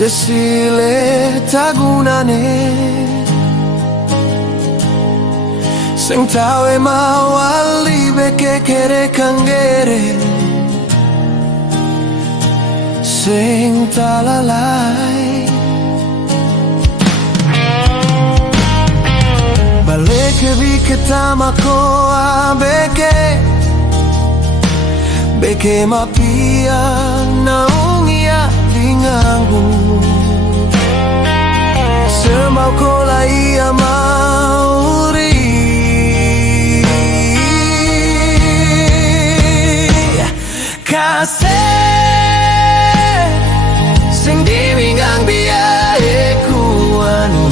sesile tagunane sing tawe mawali beke kere kangere sing talalay balik bi ketama ko beke mapia naungia lingangu sembau ko lai amauri kase sing dimingang biahe kuanu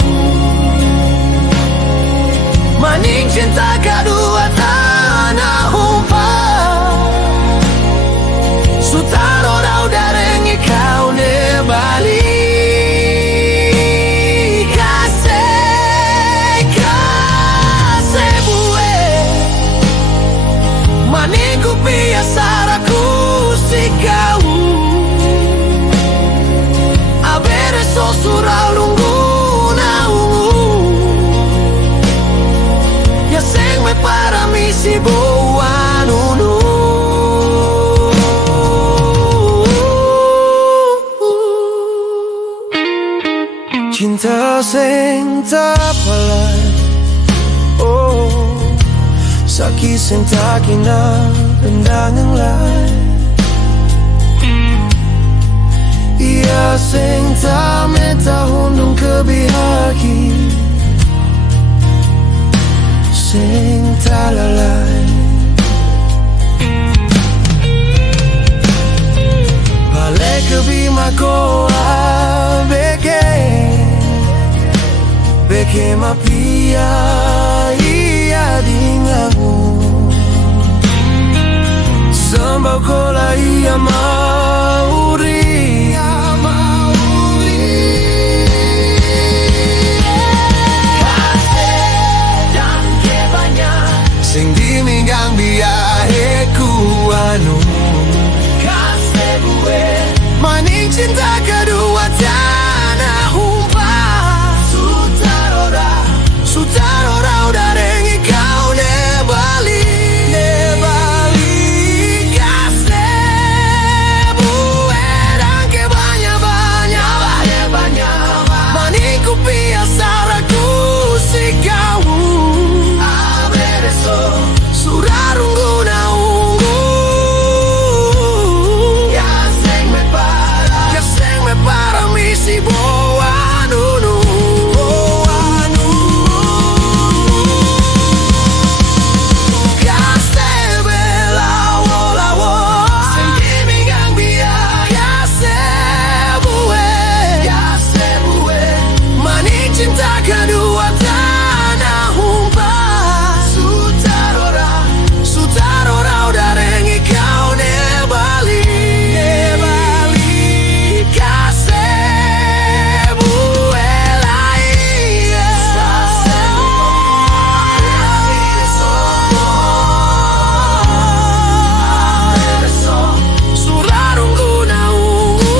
maning cinta kedua tanah humpa sutaro rau dareng ikau ne bali kase bue maning kupia saraku sikau avere sosurau lungu para mí si boa no cinta sing tapalay oh sakit sing takina pendangang lay ia sing tame tahun nung kebihaki sing talalay balik ke bima ko beke mapia iya dingagu sambau ko lai amauri sing diminggang biahe kuanu kase bue maning cinta kedua tanah humpa sutarora udah rengi kau ne bali kase bue rangke banyak maning kupia saraku si kau surarungu na ungu ya sing me para misi boa nunu kaste bela lawo sing dimigang bia ya sebue maning cinta kedua tanah humpa Sutarora udah rengi kau ne bali kase bue lai surarungu na ungu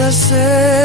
kase